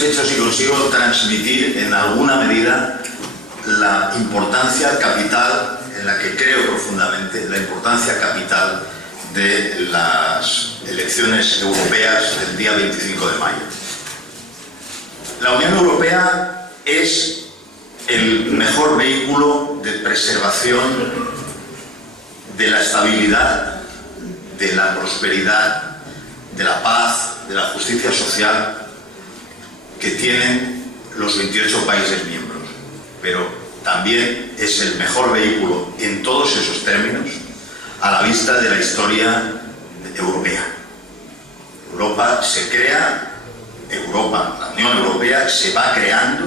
satisfecho si consigo transmitir en alguna medida la importancia capital, en la que creo profundamente, la importancia capital de las elecciones europeas del día 25 de mayo. La Unión Europea es el mejor vehículo de preservación de la estabilidad, de la prosperidad, de la paz, de la justicia social que tienen los 28 países miembros. Pero también es el mejor vehículo en todos esos términos a la vista de la historia europea. Europa se crea, la Unión Europea se va creando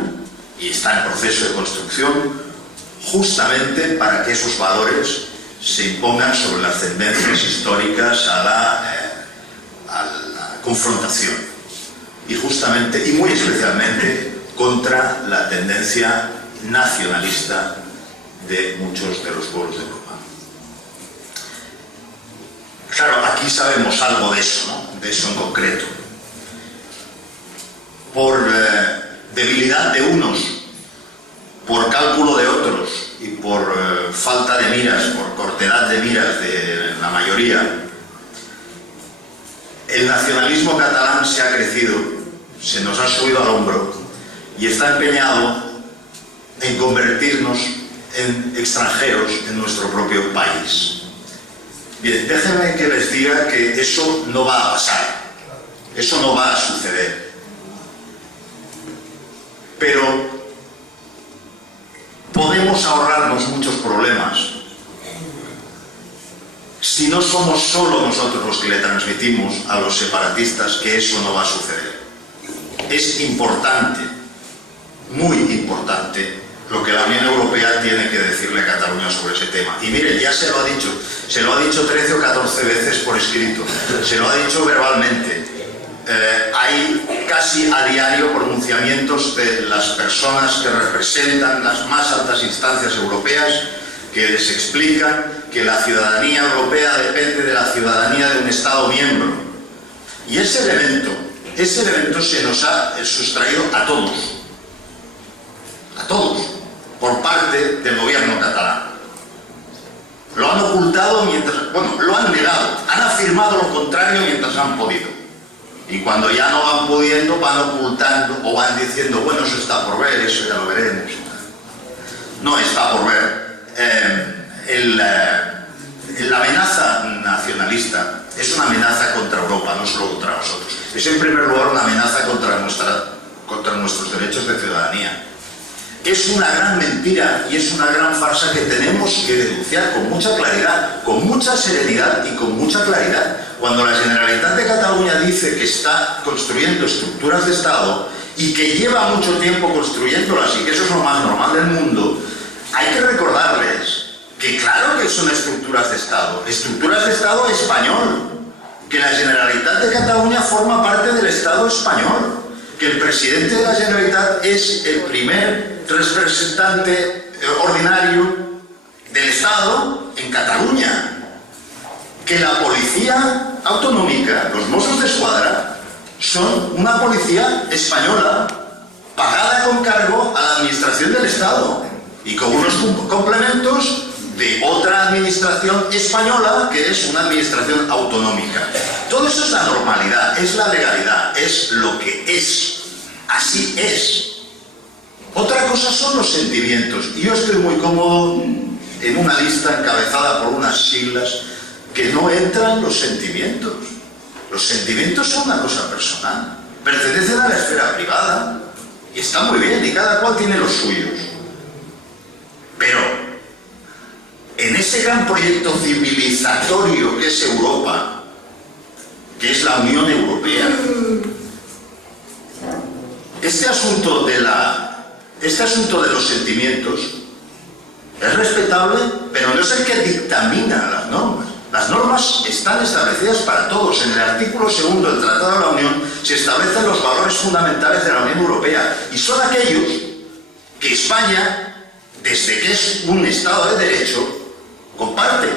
y está en proceso de construcción justamente para que esos valores se impongan sobre las tendencias históricas a la confrontación y justamente y muy especialmente contra la tendencia nacionalista de muchos de los pueblos de Europa. Claro, aquí sabemos algo de eso, ¿no? De eso en concreto. Por debilidad de unos, por cálculo de otros y por falta de miras, por cortedad de miras de la mayoría, el nacionalismo catalán se ha crecido, se nos ha subido al hombro y está empeñado en convertirnos en extranjeros en nuestro propio país. Bien, déjenme que les diga que eso no va a pasar, eso no va a suceder. Pero podemos ahorrarnos muchos problemas si no somos solo nosotros los que le transmitimos a los separatistas que eso no va a suceder. Es importante, muy importante, lo que la Unión Europea tiene que decirle a Cataluña sobre ese tema. Y miren, ya se lo ha dicho 13 o 14 veces por escrito, se lo ha dicho verbalmente. Hay casi a diario pronunciamientos de las personas que representan las más altas instancias europeas que les explican que la ciudadanía europea depende de la ciudadanía de un Estado miembro. Y ese elemento se nos ha sustraído a todos, por parte del gobierno catalán. Lo han ocultado lo han negado, han afirmado lo contrario mientras han podido. Y cuando ya no van pudiendo, van ocultando o van diciendo, bueno, eso está por ver, eso ya lo veremos. No está por ver. La amenaza nacionalista es una amenaza contra Europa, no solo contra nosotros. Es en primer lugar una amenaza contra nuestros derechos de ciudadanía. Es una gran mentira y es una gran farsa que tenemos que denunciar con mucha claridad, con mucha serenidad y con mucha claridad. Cuando la Generalitat de Cataluña dice que está construyendo estructuras de Estado y que lleva mucho tiempo construyéndolas y que eso es lo más normal del mundo, hay que recordarles que claro que son estructuras de Estado español, que la Generalitat de Cataluña forma parte del Estado español, que el presidente de la Generalitat es el primer representante ordinario del Estado en Cataluña, que la policía autonómica, los Mossos d'Esquadra, son una policía española pagada con cargo a la administración del Estado y con unos complementos de otra administración española que es una administración autonómica. Todo eso es la normalidad, es la legalidad, es lo que es, así es. Otra cosa son los sentimientos, y yo estoy muy cómodo en una lista encabezada por unas siglas que no entran los sentimientos. Los sentimientos son una cosa personal, pertenecen a la esfera privada y está muy bien y cada cual tiene los suyos. Pero en ese gran proyecto civilizatorio que es Europa, que es la Unión Europea, este asunto de los sentimientos es respetable, pero no es el que dictamina las normas. Las normas están establecidas para todos. En el artículo 2 del Tratado de la Unión se establecen los valores fundamentales de la Unión Europea y son aquellos que España, desde que es un Estado de Derecho, comparte.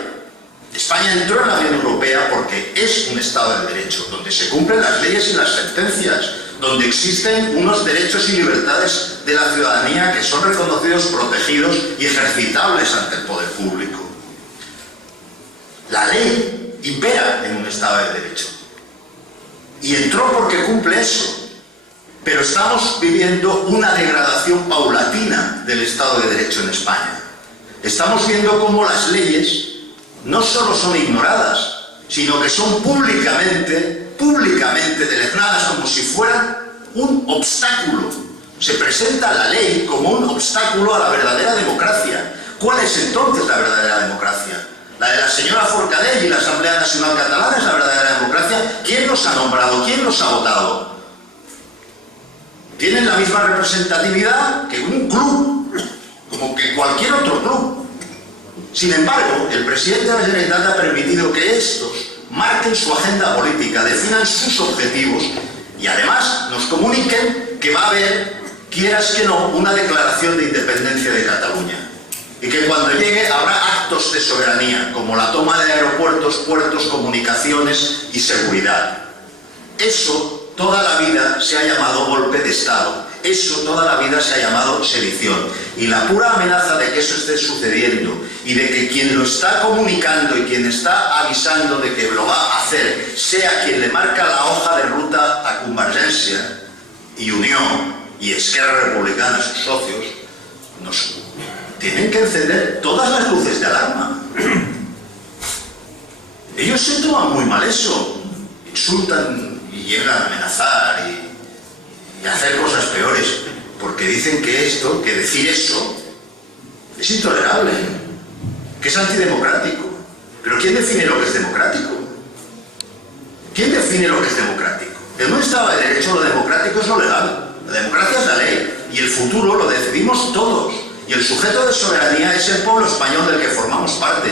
España entró en la Unión Europea porque es un Estado de Derecho, donde se cumplen las leyes y las sentencias, donde existen unos derechos y libertades de la ciudadanía que son reconocidos, protegidos y ejercitables ante el poder público. La ley impera en un Estado de Derecho y entró porque cumple eso, pero estamos viviendo una degradación paulatina del Estado de Derecho en España. Estamos viendo cómo las leyes no solo son ignoradas, sino que son públicamente deleznadas como si fueran un obstáculo. Se presenta la ley como un obstáculo a la verdadera democracia. ¿Cuál es entonces la verdadera democracia? ¿La de la señora Forcadell y la Asamblea Nacional Catalana es la verdadera democracia? ¿Quién los ha nombrado? ¿Quién los ha votado? Tienen la misma representatividad que un club, como que cualquier otro club. Sin embargo, el presidente de la Generalitat ha permitido que estos marquen su agenda política, definan sus objetivos y además nos comuniquen que va a haber, quieras que no, una declaración de independencia de Cataluña. Y que cuando llegue habrá actos de soberanía, como la toma de aeropuertos, puertos, comunicaciones y seguridad. Eso toda la vida se ha llamado golpe de Estado. Eso toda la vida se ha llamado sedición. Y la pura amenaza de que eso esté sucediendo y de que quien lo está comunicando y quien está avisando de que lo va a hacer sea quien le marca la hoja de ruta a Convergència y Unión y Esquerra Republicana, sus socios, nos tienen que encender todas las luces de alarma. Ellos se toman muy mal eso, insultan y llegan a amenazar y a hacer cosas peores, porque dicen que esto, que decir eso, es intolerable, que es antidemocrático. Pero ¿quién define lo que es democrático? ¿Quién define lo que es democrático? En un Estado de Derecho lo democrático es lo legal, la democracia es la ley, y el futuro lo decidimos todos. Y el sujeto de soberanía es el pueblo español del que formamos parte.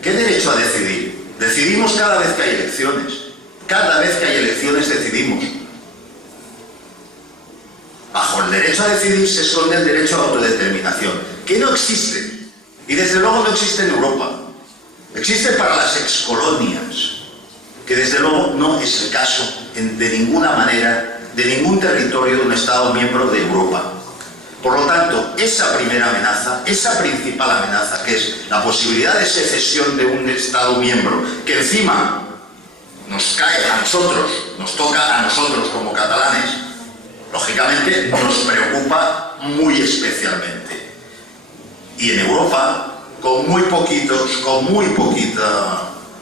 ¿Qué derecho a decidir? Decidimos cada vez que hay elecciones. Cada vez que hay elecciones decidimos. Bajo el derecho a decidir se esconde el derecho a la autodeterminación, que no existe. Y desde luego no existe en Europa. Existe para las excolonias, que desde luego no es el caso de ninguna manera, de ningún territorio de un Estado miembro de Europa. Por lo tanto, esa primera amenaza, esa principal amenaza, que es la posibilidad de secesión de un Estado miembro, que encima nos cae a nosotros, nos toca a nosotros como catalanes, lógicamente nos preocupa muy especialmente. Y en Europa, con muy poquitos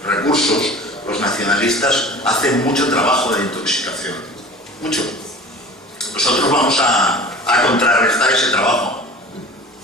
recursos, los nacionalistas hacen mucho trabajo de intoxicación. Mucho. Nosotros vamos a contrarrestar ese trabajo.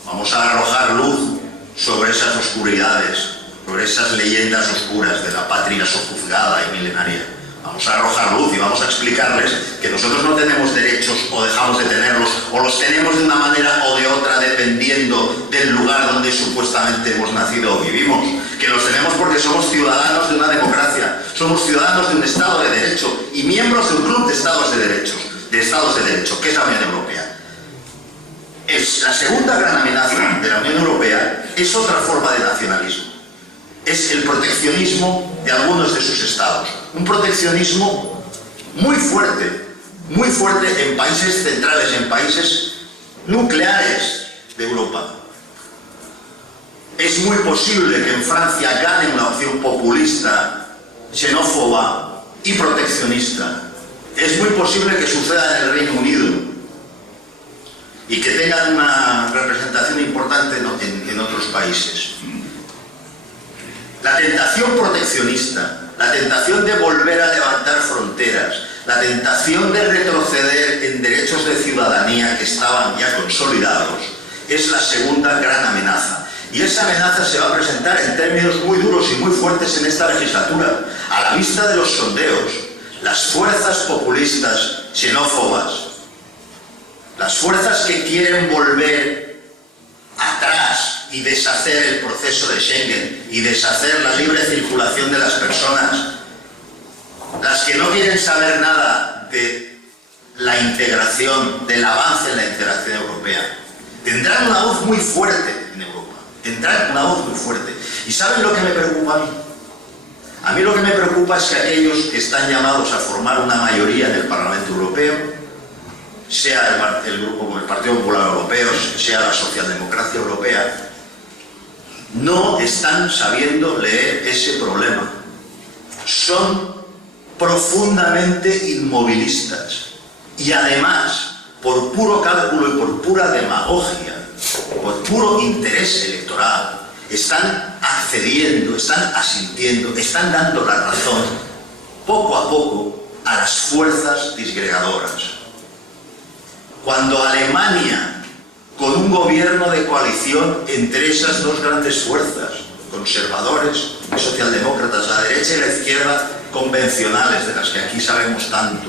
Vamos a arrojar luz sobre esas oscuridades, sobre esas leyendas oscuras de la patria sojuzgada y milenaria. Vamos a arrojar luz y vamos a explicarles que nosotros no tenemos derechos o dejamos de tenerlos, o los tenemos de una manera o de otra dependiendo del lugar donde supuestamente hemos nacido o vivimos. Que los tenemos porque somos ciudadanos de una democracia, somos ciudadanos de un Estado de Derecho y miembros de un club de Estados de Derecho, que es la Unión Europea. La segunda gran amenaza de la Unión Europea es otra forma de nacionalismo. Es el proteccionismo de algunos de sus estados. Un proteccionismo muy fuerte en países centrales, en países nucleares de Europa. Es muy posible que en Francia gane una opción populista, xenófoba y proteccionista. Es muy posible que suceda en el Reino Unido y que tengan una representación importante en otros países. La tentación proteccionista, la tentación de volver a levantar fronteras, la tentación de retroceder en derechos de ciudadanía que estaban ya consolidados, es la segunda gran amenaza. Y esa amenaza se va a presentar en términos muy duros y muy fuertes en esta legislatura. A la vista de los sondeos, las fuerzas populistas xenófobas, las fuerzas que quieren volver atrás y deshacer el proceso de Schengen y deshacer la libre circulación de las personas, las que no quieren saber nada de la integración, del avance en la integración europea, tendrán una voz muy fuerte en Europa, tendrán una voz muy fuerte. ¿Y saben lo que me preocupa a mí? A mí lo que me preocupa es que aquellos que están llamados a formar una mayoría en el Parlamento Europeo sea el grupo, el Partido Popular Europeo, sea la socialdemocracia europea, no están sabiendo leer ese problema. Son profundamente inmovilistas y además, por puro cálculo y por pura demagogia, por puro interés electoral, están accediendo, están asintiendo, están dando la razón poco a poco a las fuerzas disgregadoras. Cuando Alemania, con un gobierno de coalición entre esas dos grandes fuerzas, conservadores y socialdemócratas, la derecha y la izquierda convencionales, de las que aquí sabemos tanto,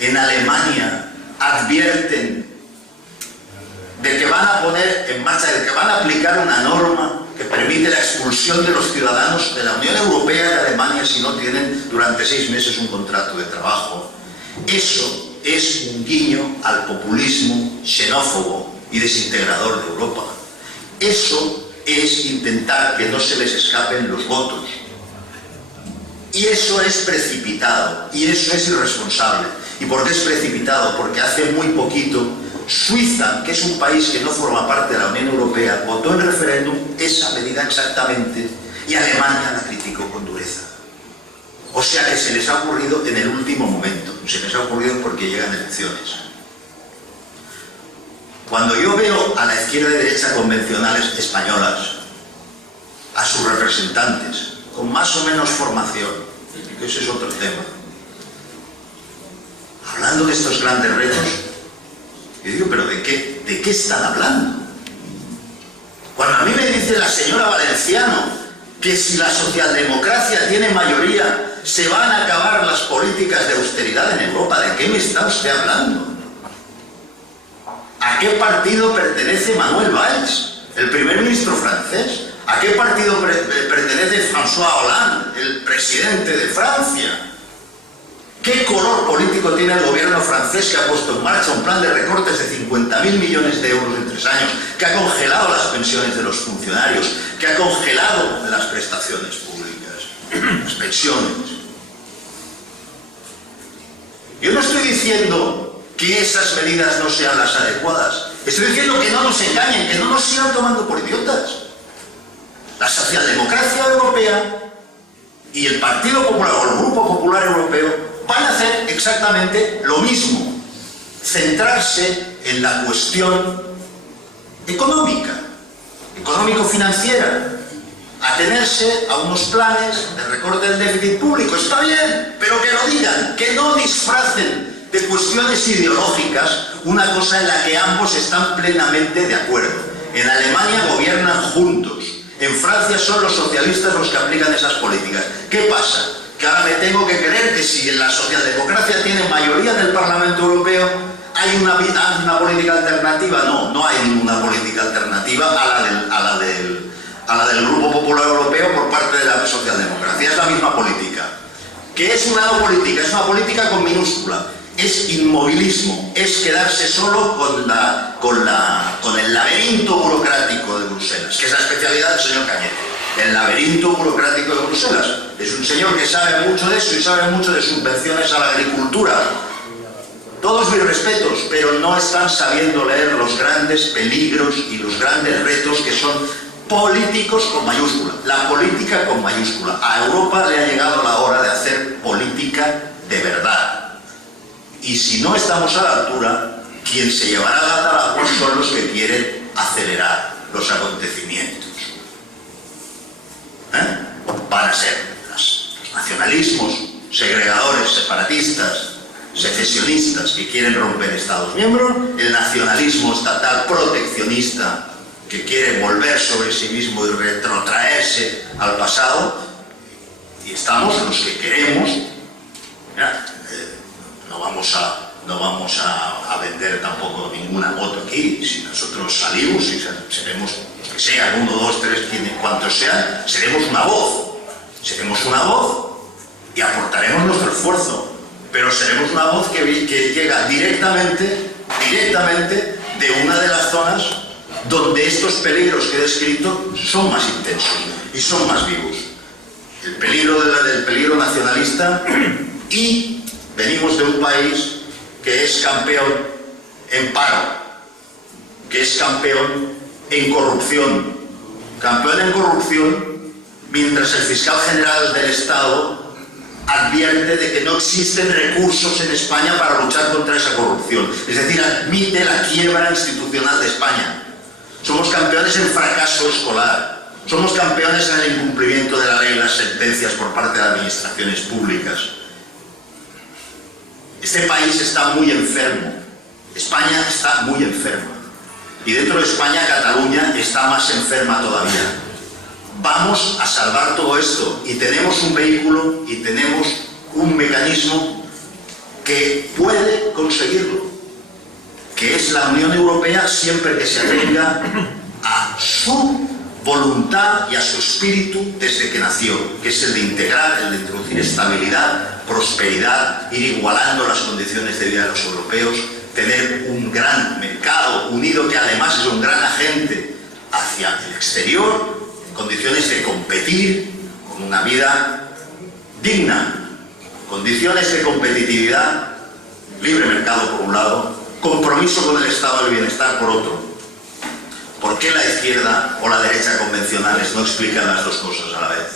en Alemania advierten de que van a poner en marcha, de que van a aplicar una norma que permite la expulsión de los ciudadanos de la Unión Europea y de Alemania si no tienen durante 6 meses un contrato de trabajo. Eso es un guiño al populismo xenófobo y desintegrador de Europa. Eso es intentar que no se les escapen los votos. Y eso es precipitado, y eso es irresponsable. ¿Y por qué es precipitado? Porque hace muy poquito Suiza, que es un país que no forma parte de la Unión Europea, votó en referéndum esa medida exactamente, y Alemania la criticó con dureza. O sea que se les ha ocurrido en el último momento, se les ha ocurrido porque llegan elecciones. Cuando yo veo a la izquierda y derecha convencionales españolas, a sus representantes, con más o menos formación, que ese es otro tema, hablando de estos grandes retos, yo digo, ¿pero de qué están hablando? Cuando a mí me dice la señora Valenciano que si la socialdemocracia tiene mayoría se van a acabar las políticas de austeridad en Europa, ¿de qué me está usted hablando? ¿A qué partido pertenece Manuel Valls, el primer ministro francés? ¿A qué partido pertenece François Hollande, el presidente de Francia? ¿Qué color político tiene el gobierno francés que ha puesto en marcha un plan de recortes de 50.000 millones de euros en 3 años, que ha congelado las pensiones de los funcionarios, que ha congelado las prestaciones públicas, las pensiones? Yo no estoy diciendo que esas medidas no sean las adecuadas. Estoy diciendo que no nos engañen, que no nos sigan tomando por idiotas. La socialdemocracia europea y el Partido Popular o el Grupo Popular Europeo van a hacer exactamente lo mismo, centrarse en la cuestión económica, económico-financiera, atenerse a unos planes de recorte del déficit público. Está bien, pero que lo digan, que no disfracen de cuestiones ideológicas una cosa en la que ambos están plenamente de acuerdo. En Alemania gobiernan juntos, en Francia son los socialistas los que aplican esas políticas. ¿Qué pasa? Que ahora me tengo que creer que si la socialdemocracia tiene mayoría en el Parlamento Europeo, ¿hay una política alternativa? No, no hay ninguna política alternativa a la del Grupo Popular Europeo por parte de la socialdemocracia. Es la misma política. ¿Qué es una no política? Es una política con minúscula. Es inmovilismo, es quedarse solo con el laberinto burocrático de Bruselas, que es la especialidad del señor Cañete. El laberinto burocrático de Bruselas. Es un señor que sabe mucho de eso y sabe mucho de subvenciones a la agricultura. Todos mis respetos, pero no están sabiendo leer los grandes peligros y los grandes retos que son políticos con mayúscula. La política con mayúscula. A Europa le ha llegado la hora de hacer política de verdad. Y si no estamos a la altura, quien se llevará la gata al agua son los que quieren acelerar los acontecimientos. Van a ser los nacionalismos, segregadores, separatistas, secesionistas que quieren romper Estados miembros, el nacionalismo estatal proteccionista que quiere volver sobre sí mismo y retrotraerse al pasado, y estamos los que queremos. No vamos a vender tampoco ninguna moto aquí. Si nosotros salimos y seremos, que sean 1, 2, 3, cuantos sean, seremos una voz. Seremos una voz y aportaremos nuestro esfuerzo. Pero seremos una voz que llega directamente de una de las zonas donde estos peligros que he descrito son más intensos y son más vivos. El peligro del peligro nacionalista, y venimos de un país que es campeón en paro, que es campeón en corrupción. Campeón en corrupción, mientras el fiscal general del Estado advierte de que no existen recursos en España para luchar contra esa corrupción. Es decir, admite la quiebra institucional de España. Somos campeones en fracaso escolar. Somos campeones en el incumplimiento de la ley y las sentencias por parte de administraciones públicas. Este país está muy enfermo. España está muy enferma. Y dentro de España, Cataluña está más enferma todavía. Vamos a salvar todo esto y tenemos un vehículo y tenemos un mecanismo que puede conseguirlo, que es la Unión Europea, siempre que se atenga a su voluntad y a su espíritu desde que nació, que es el de integrar, el de introducir estabilidad, prosperidad, ir igualando las condiciones de vida de los europeos, tener un gran mercado unido que además es un gran agente hacia el exterior, en condiciones de competir con una vida digna, condiciones de competitividad, libre mercado por un lado, compromiso con el estado del bienestar por otro. ¿Por qué la izquierda o la derecha convencionales no explican las dos cosas a la vez?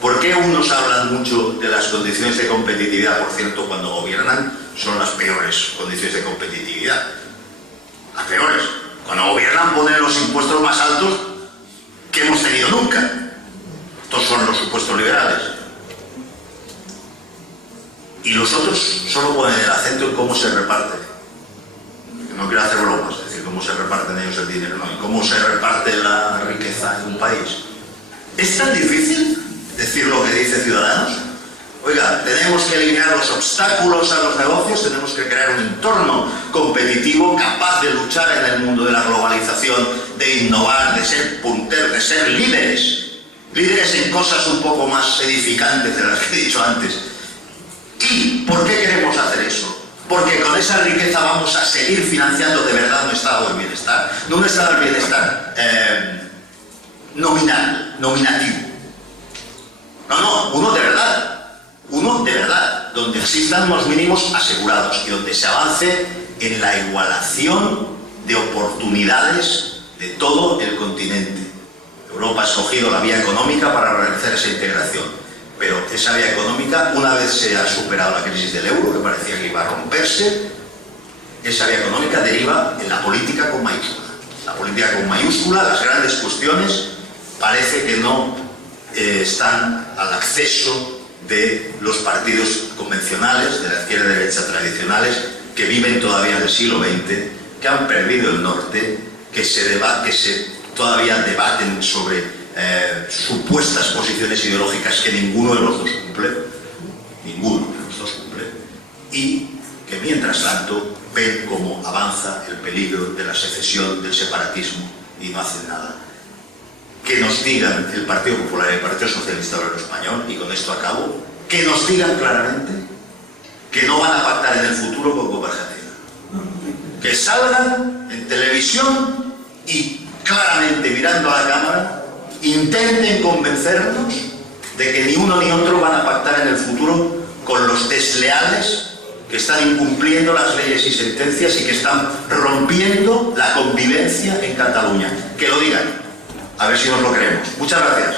¿Por qué unos hablan mucho de las condiciones de competitividad? Por cierto, cuando gobiernan son las peores condiciones de competitividad. Las peores. Cuando gobiernan ponen los impuestos más altos que hemos tenido nunca. Estos son los supuestos liberales. Y los otros solo ponen el acento en cómo se reparte. No quiero hacer bromas, es decir, cómo se reparten ellos el dinero, no, y cómo se reparte la riqueza en un país. ¿Es tan difícil decir lo que dice Ciudadanos? Oiga, tenemos que eliminar los obstáculos a los negocios, tenemos que crear un entorno competitivo capaz de luchar en el mundo de la globalización, de innovar, de ser punteros, de ser líderes. Líderes en cosas un poco más edificantes de las que he dicho antes. ¿Y por qué queremos hacer eso? Porque con esa riqueza vamos a seguir financiando de verdad un estado del bienestar, no un estado del bienestar nominativo. No, uno de verdad, donde existan unos mínimos asegurados y donde se avance en la igualación de oportunidades de todo el continente. Europa ha escogido la vía económica para realizar esa integración. Pero esa vía económica, una vez se ha superado la crisis del euro, que parecía que iba a romperse, esa vía económica deriva en la política con mayúscula. La política con mayúscula, las grandes cuestiones, parece que no están al acceso de los partidos convencionales, de la izquierda y derecha tradicionales, que viven todavía en el siglo XX, que han perdido el norte, que todavía debaten sobre supuestas posiciones ideológicas que ninguno de los dos cumple, y que mientras tanto ven cómo avanza el peligro de la secesión, del separatismo, y no hacen nada. Que nos digan el Partido Popular y el Partido Socialista Obrero Español, y con esto acabo, que nos digan claramente que no van a pactar en el futuro con Convergencia. Que salgan en televisión y claramente mirando a la cámara intenten convencernos de que ni uno ni otro van a pactar en el futuro con los desleales que están incumpliendo las leyes y sentencias y que están rompiendo la convivencia en Cataluña. Que lo digan, a ver si nos lo creemos. Muchas gracias.